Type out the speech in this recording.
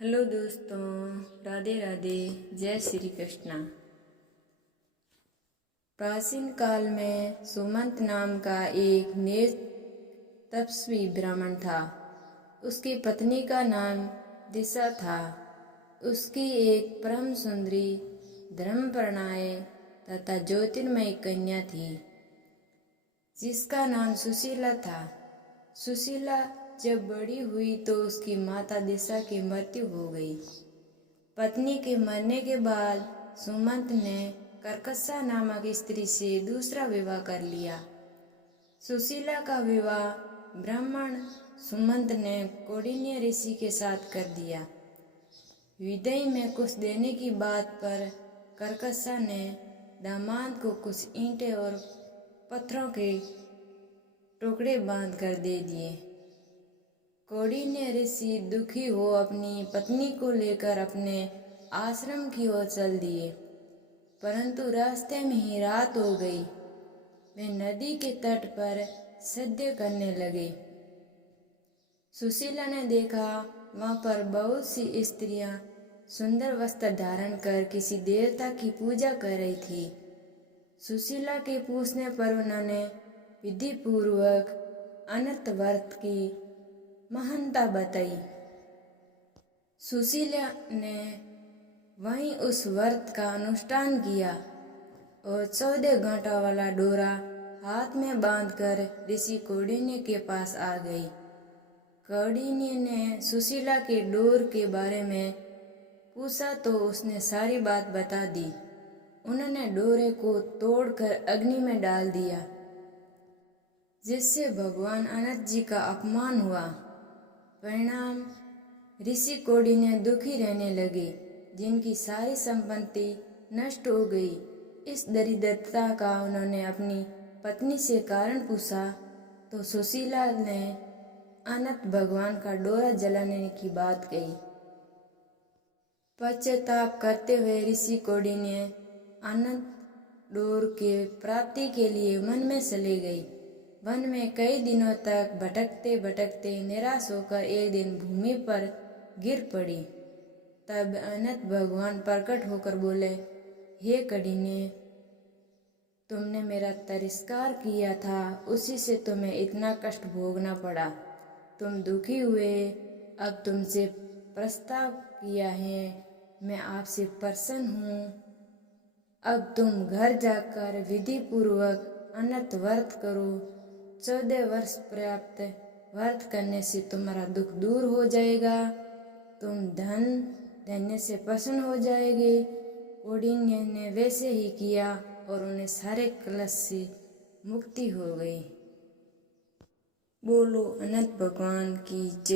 Hello दोस्तों, राधे राधे, जय श्री कृष्णा। प्राचीन काल में सुमंत नाम का एक नेक तपस्वी ब्राह्मण था। उसकी पत्नी का नाम दिशा था। उसकी एक परम सुंदरी, धर्मपरायण तथा ज्योतिर्मयी कन्या थी जिसका नाम सुशीला था। सुशीला जब बड़ी हुई तो उसकी माता दिशा की मृत्यु हो गई। पत्नी के मरने के बाद सुमंत ने कर्कशा नामक स्त्री से दूसरा विवाह कर लिया। सुशीला का विवाह ब्राह्मण सुमंत ने कौंडिन्य ऋषि के साथ कर दिया। विदाई में कुछ देने की बात पर कर्कशा ने दामाद को कुछ ईंटें और पत्थरों के टुकड़े बांध कर दे दिए। कौंडिन्य ऋषि दुखी हो अपनी पत्नी को लेकर अपने आश्रम की ओर चल दिए, परंतु रास्ते में ही रात हो गई। वे नदी के तट पर सद्य करने लगे। सुशीला ने देखा वहां पर बहुत सी स्त्रियां सुंदर वस्त्र धारण कर किसी देवता की पूजा कर रही थी। सुशीला के पूछने पर उन्होंने विधि पूर्वक अनंत व्रत की महानता बताई। सुशीला ने वहीं उस व्रत का अनुष्ठान किया और 14 घंटा वाला डोरा हाथ में बांधकर ऋषि कौंडिन्य के पास आ गई। कौंडिन्य ने सुशीला के डोर के बारे में पूछा तो उसने सारी बात बता दी। उन्होंने डोरे को तोड़कर अग्नि में डाल दिया, जिससे भगवान अनंत जी का अपमान हुआ। परिणाम ऋषि कौंडिन्य दुखी रहने लगे, जिनकी सारी संपत्ति नष्ट हो गई। इस दरिद्रता का उन्होंने अपनी पत्नी से कारण पूछा तो सुशीला ने अनंत भगवान का डोरा जलाने की बात कही। पश्चाताप करते हुए ऋषि कौंडिन्य अनंत डोर के प्राप्ति के लिए वन में चले गए। वन में कई दिनों तक भटकते भटकते निराश होकर एक दिन भूमि पर गिर पड़ी। तब अनंत भगवान प्रकट होकर बोले, हे कौंडिन्य, तुमने मेरा तिरस्कार किया था, उसी से तुम्हें इतना कष्ट भोगना पड़ा। तुम दुखी हुए, अब तुमसे प्रस्ताव किया है, मैं आपसे प्रसन्न हूँ। अब तुम घर जाकर विधि पूर्वक अनंत व्रत करो। 14 वर्ष पर्याप्त व्रत करने से तुम्हारा दुख दूर हो जाएगा, तुम धन धन्य से प्रसन्न हो जाएंगे। कौंडिन्य ने वैसे ही किया और उन्हें सारे क्लेश से मुक्ति हो गई। बोलो अनंत भगवान की जय।